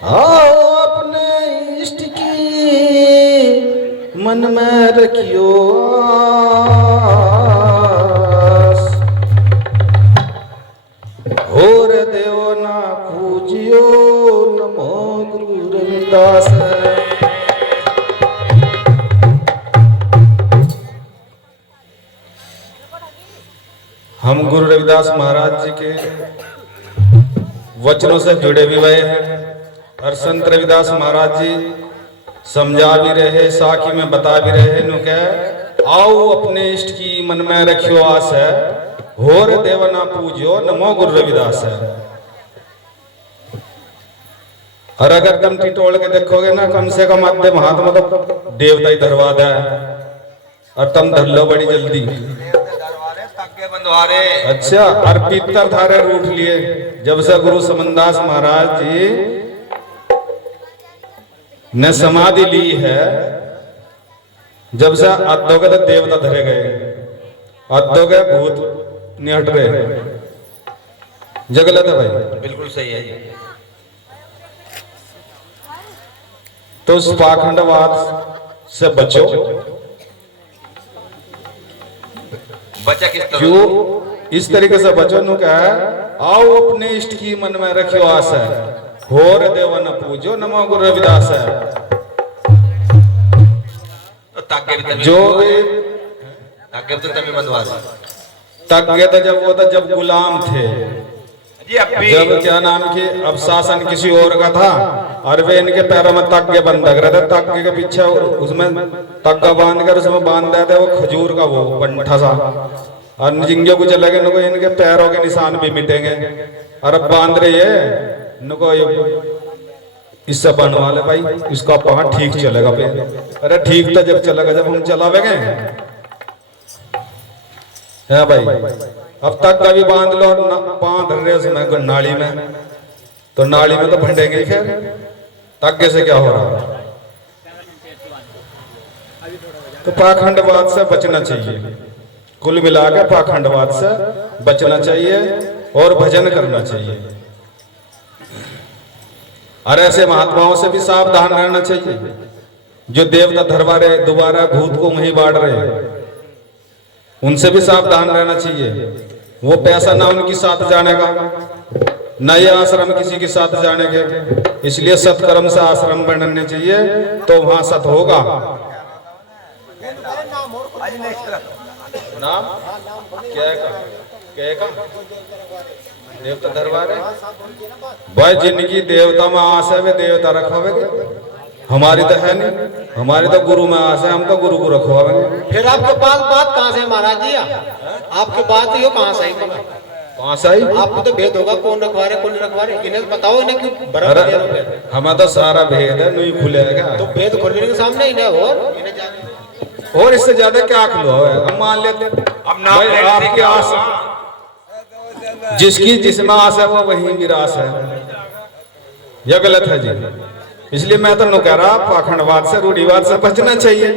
आओ अपने इष्ट की मन में रखियो आस, और देव ना पूजियो नमो गुरु रविदास। हम गुरु रविदास महाराज जी के वचनों से जुड़े भी हुए हैं और संत रविदास महाराज जी समझा भी रहे, साखी में बता भी रहे नु कह आओ अपने इष्ट की मन में रखियो आस है, होर देव ना पूजियो नमो गुरु रविदास है। और अगर तुम टिटोल के देखोगे ना, कम से कम आधे महात्मा तो देवता ही धरवाद है और तुम धर लो बड़ी जल्दी। अच्छा, और पीतर थारे रूठ लिए जब से गुरु समनदास महाराज जी ने समाधि ली है, जब से अद्धों के तो देवता धरे गए, अद्धों के भूत नहीं हट रहे। जगलत है भाई, बिल्कुल सही है। तो उस पाखंडवाद से बचो। बचा किस तरह? जो इस तरीके से बचो नु क्या है, आओ अपने इष्ट की मन में रखियो आस है, होर देव न पूजो नमो गुरु रविदास है। जो भी तभी बंधवास तक गए थे जब वो था, जब गुलाम थे, जब क्या नाम की अब शासन किसी और का था और वे इनके पैरों में तक्के बंध रहे थे, तक्के के पीछे उसमें तक्का बांध कर उसमें बांध देते वो खजूर का वो पंठा सा, और जिंगे को चले गए नुको इनके पैरों के निशान भी मिटेंगे। और अब बांध रही है नुको इससे बनवा ले भाई, इसका पाँव ठीक चलेगा पे। अरे ठीक तो जब चलेगा जब हम चलावेंगे है भाई। अब तक का भी बांध लो और पाँव धर रहे उसमें नाली में, तो नाली में तो फंडेंगे फिर, तक्के से क्या हो रहा है। तो पाखंडवाद से बचना चाहिए, कुल मिलाकर पाखंडवाद से बचना चाहिए और भजन करना चाहिए। और ऐसे महात्माओं से भी सावधान रहना चाहिए जो देवता धरवा रहे, दोबारा भूत को वहीं बांट रहे, उनसे भी सावधान रहना चाहिए। वो पैसा ना उनकी साथ जाने का, न ये आश्रम किसी के साथ जाने के, इसलिए सत्कर्म से आश्रम बनने चाहिए तो वहां सत होगा। नाम क्या का देवता दरबार है भाई, जिनकी देवता में आस है वे देवता रखवावे। हमारी तो है नहीं, हमारी तो गुरु में आस है, हम तो गुरु को रखवावेंगे। फिर आपके पास बात कहाँ से महाराज जी? आपके बात ये कहाँ से आई? कहाँ से आई? आपको तो भेद होगा, कौन रखवा रहे कौन नहीं रखवा रहे, इन्हें बताओ, इन्हें क्यों भरा? हमें तो सारा भेद है, नहीं खुलेगा तो भेद खोलने के सामने इन्हें और इससे ज्यादा क्या खुलो है। हम मान लेते आपकी आस, जिसकी जिसमें आस है वो वही विरास है, यह गलत है जी। इसलिए मैं तो नो कह रहा पाखंडवाद से रूढ़िवाद से बचना चाहिए।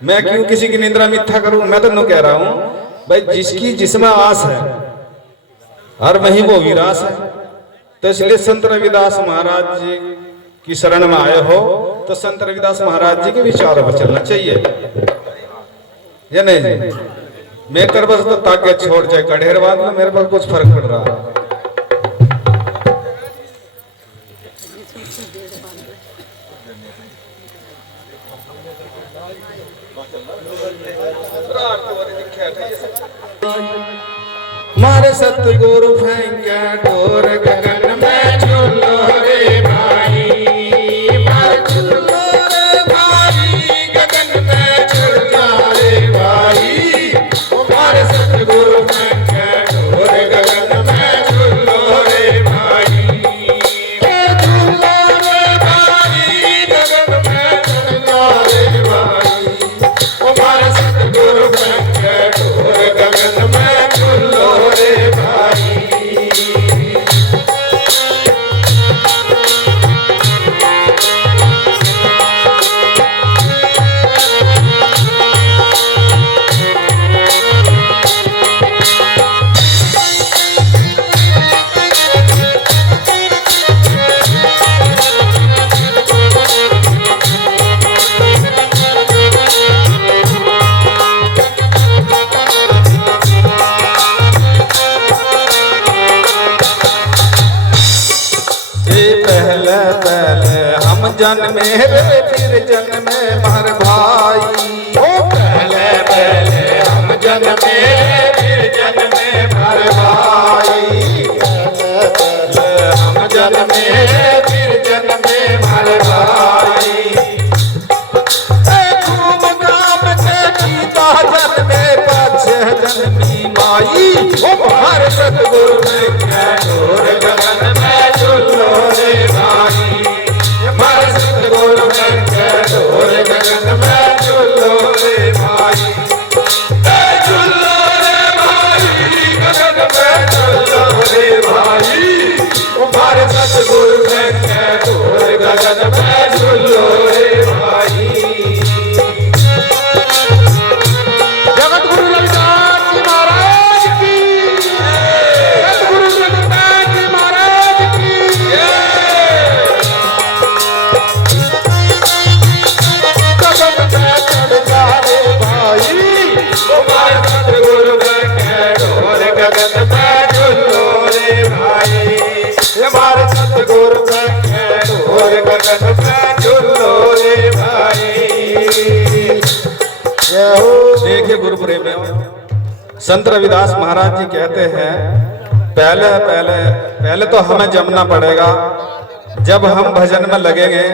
मैं क्यों किसी की निंदा मिथ्या करूं? मैं तो नो कह रहा हूं भाई जिसकी जिसमें आस है और वही वो विरास है। तो इसलिए संत रविदास महाराज जी की शरण में आए हो तो संत रविदास महाराज जी के विचारों पर चलना चाहिए, या नहीं जी? मैं कर बस तो ताकि छोड़ जाए कढ़ेर बात में मेरे पास कुछ फर्क पड़ रहा है। मारे सतगुरु फेंके डोर गगन में झूलो रे भाई, मारे झूलो रे भाई गगन में झूलो रे भाई, मारे सतगुरु फेंके डोर गगन में झूलो रे भाई, झूलो रे भाई गगन में झूलो रे भाई, मारे सतगुरु फेंके डोर गगन में झूलो रे भाई। पहले पहले हम जन्मे रे फिर जन्मे मार भाई। ओ पहले पहले हम जन्मे फिर जन्मे मार भाई। पहले हम जन्मे फिर जन्मे मार भाई। खूब काम के गीता जन्मे पाछे जन्मी माई। ओ हर सतगुरु में ढोर गगन में झूलो रे भाई। हर सतगुरु में ढोर गगन में झूलो रे भाई। झूलो रे भाई गगन में झूलो रे भाई। हर सतगुरु में ढोर गगन में झूलो रे भाई। जगत गुरु रविदास जी महाराज की। सतगुरु रविदास जी महाराज की। कदम पे चढ़ जा रे भाई। हमारे सतगुरु में ढोर गगन में झूलो रे भाई। हमारे सतगुरु में ढोर गगन में झूलो रे भाई। देखिए गुरु प्रेमियों, संत रविदास महाराज जी कहते हैं पहले पहले पहले तो हमें जमना पड़ेगा। जब हम भजन में लगेंगे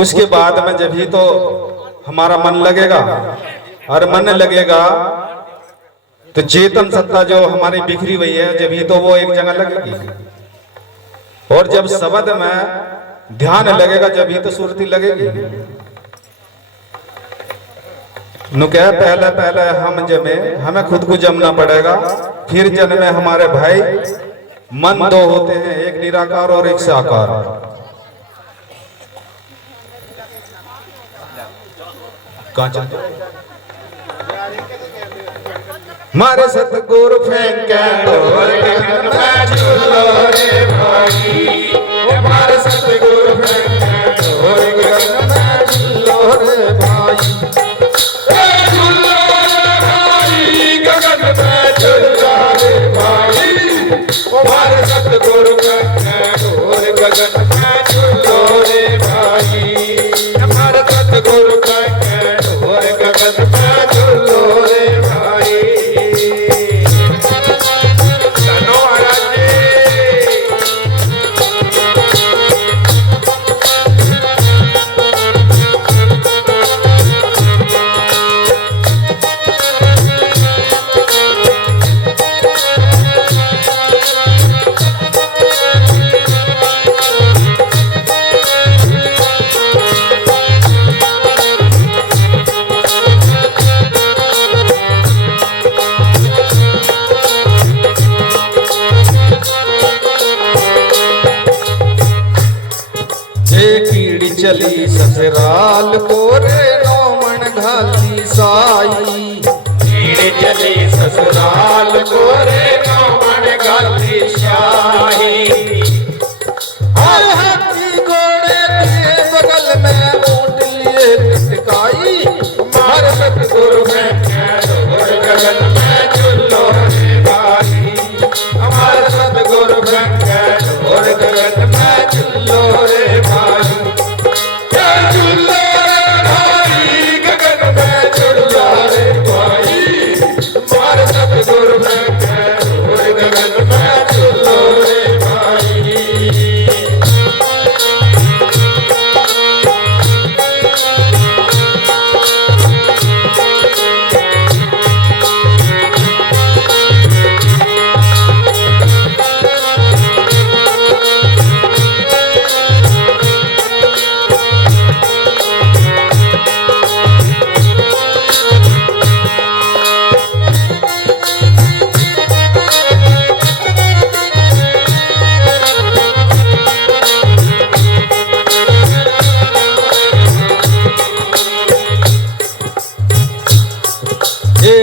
उसके बाद में जब ही तो हमारा मन लगेगा, और मन लगेगा तो चेतन सत्ता जो हमारी बिखरी हुई है जब ही तो वो एक जगह लगेगी। और जब शब्द में ध्यान लगेगा जब ही तो सुरती लगेगी। नु क्या पहले पहले हम जमे, हमें खुद को जमना पड़ेगा, फिर जन्मे हमारे भाई। मन दो होते हैं, एक निराकार और एक साकार। कहाँ चलते? मारे सतगुरु फेंके ढोर गगन में झूलो रे भाई। हमारे सतगुरु में ढोर गगन में झूलो रे भाई। झूलो रे भाई गगन में झूलो रे भाई। हमारे सतगुरु में ढोर गगन में झूलो रे भाई। हमारे सतगुरु में ढोर गगन में झूलो रे भाई। चली ससुराल को रे नौमन घाली साई। चली ससुराल को रे नौमन घाली शाही। हाथी घोड़े के बगल में ऊँट लिए लटकाई। हमारे सतगुरु में ढोर गगन में झूलो रे भाई। हमारे सतगुरु में ढोर गगन में झूलो रे भाई। झूलो रे भाई गगन में झूलो रे भाई। हमारे सतगुरु में ढोर गगन में झूलो रे भाई।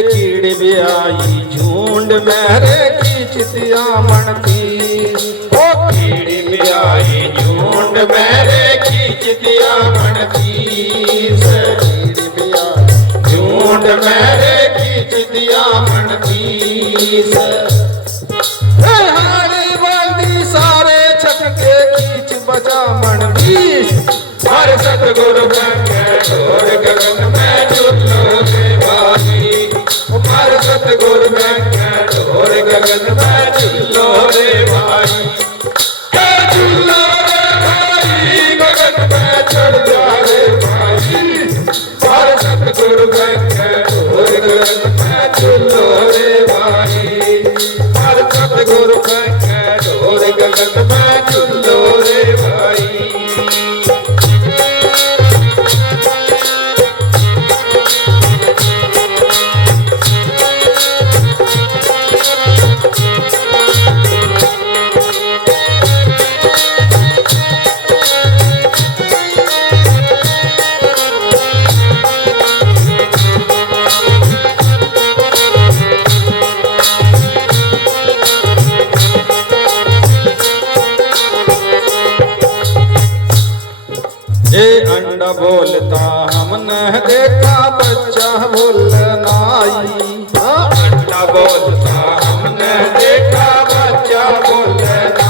कीड़ी भी आई झुंड में रे खींचतिया मनती। ओ कीड़ी में आई झुंड में रे खींचतिया मनती। कीड़ी में आई झुंड में रे खींचतिया मनती। हारी बंदी सारे छटके सतगुरु गंगे ढोर गगन में झूलो रे भाई हमार सतगुरु गंगे ढोर गगन में झूलो रे भाई झूलो रे भाई गगन में चढ़ जा रे भाई हमार सतगुरु गंगे ढोर गगन में झूलो रे भाई हमार सतगुरु गंगे ढोर गगन में झूलो रे भाई ये अंडा बोलता हमने देखा बच्चा बोलना अंडा बोलता हमने देखा बच्चा बोलना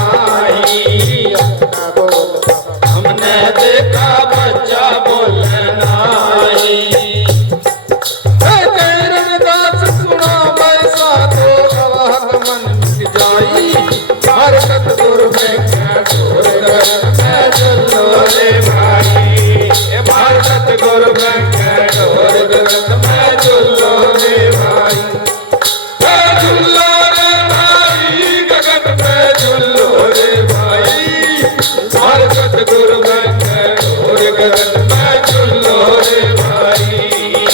अंडा बोलता हमने देखा बच्चा बोलना दास सुना वैसा तो गवाह मन मिट जाई हर सतगुरु में ढोर गगन में झूलो रे भाई हमार सतगुरु में ढोर गगन में झूलो रे भाई झूलो रे भाई गगन में झूलो रे भाई हमार सतगुरु में ढोर गगन में झूलो रे भाई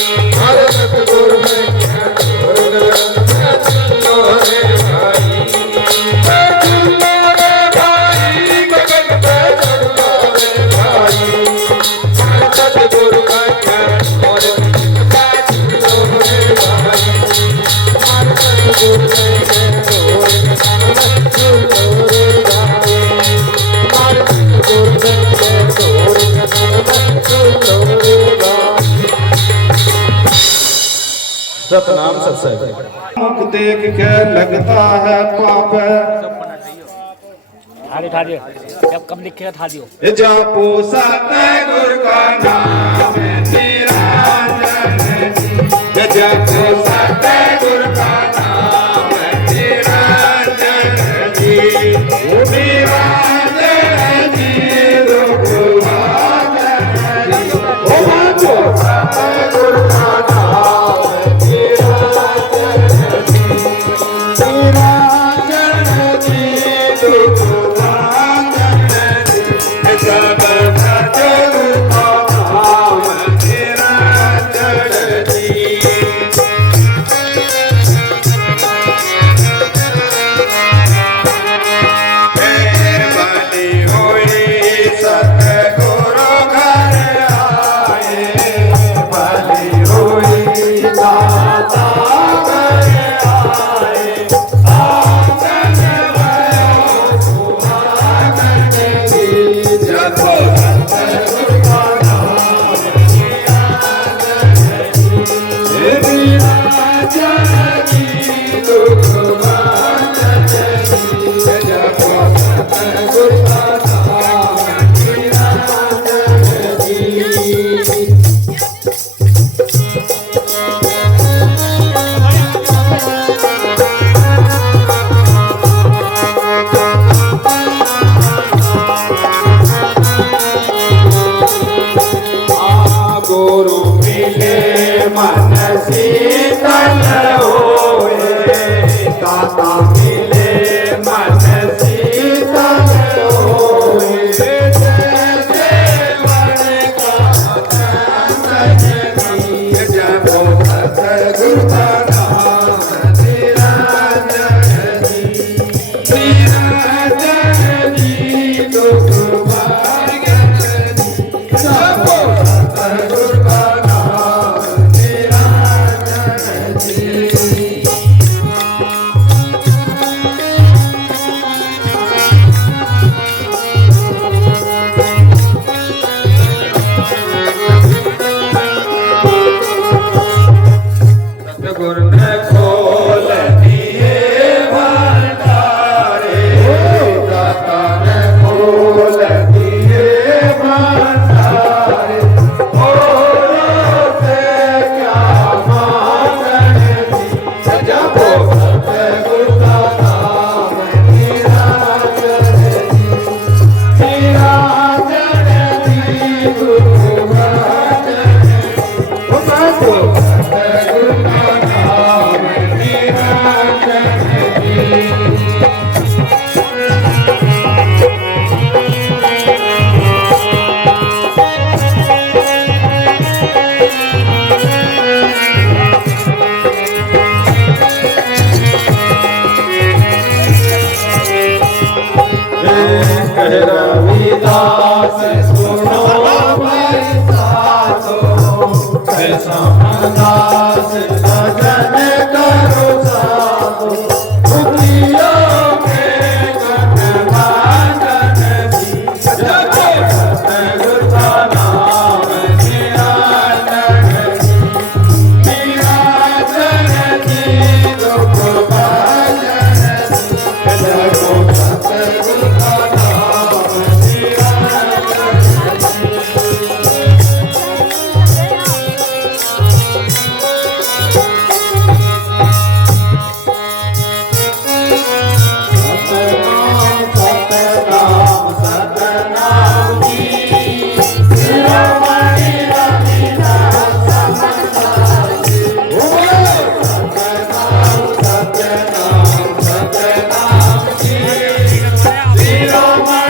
हमार सतगुरु में ढोर गगन में झूलो रे भाई सतगुरु सतनाम सत्संग मुख देख के लगता है पाप ठा दियो जब कब लिखेगा ठा दियो जापो सतगुर का नाम तेरा जापो सतगुर का नाम तेरा जी मेरा जी ओ जापो सतगुर का नाम तेरा जी कहे रविदास सुनो भाई साधो कैसा मनदास भजन करो साधो दुनियों में गठबंधन जी जपो सतगुरु का नाम निरंजन जी निरंजन जी दुख भजन जपो सतगुरु का नाम सतनाम सतनाम जी शिरोमणि रविदास समदास सतनाम सतनाम सतनाम जी शिरोमणि रविदास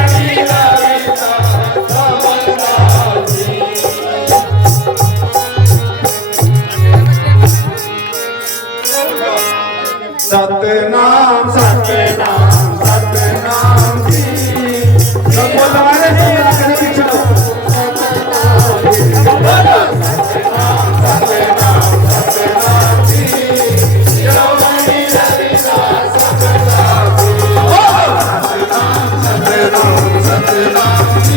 समदास सतनाम सतनाम सतनाम जी सब बोलवाने से आगे पीछे सतनाम सतनाम सतनाम जी शिरोमणि रविदास समदास सतनाम सतनाम जी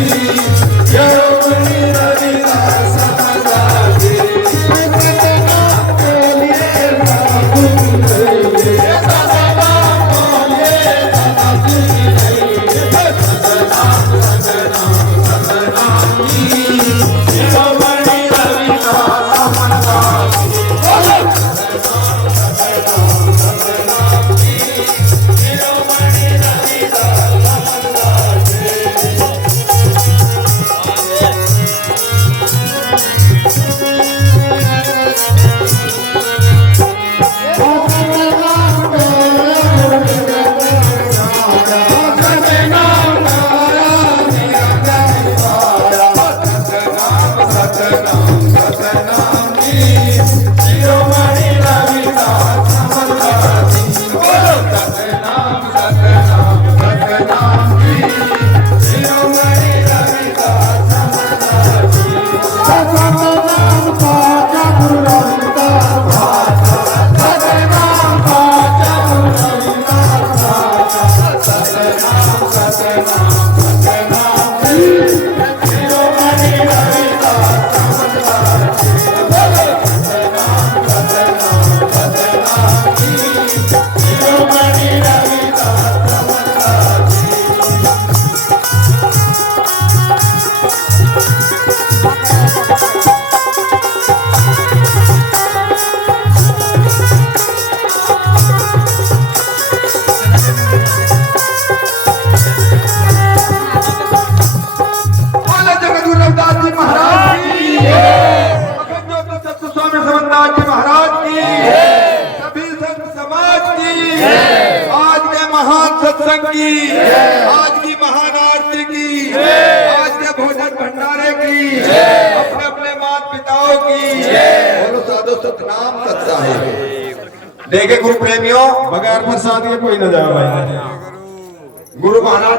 शिरोमणि रविदास समदास सत्संग की, आज की महान आरती की, आज के भोजन भंडारे की, अपने अपने माता पिताओं की, बोलो साधु सतनाम सत्साहिब। देखे गुरु प्रेमियों, बगैर प्रसाद ये कोई न जाए भाई। गुरु महाराज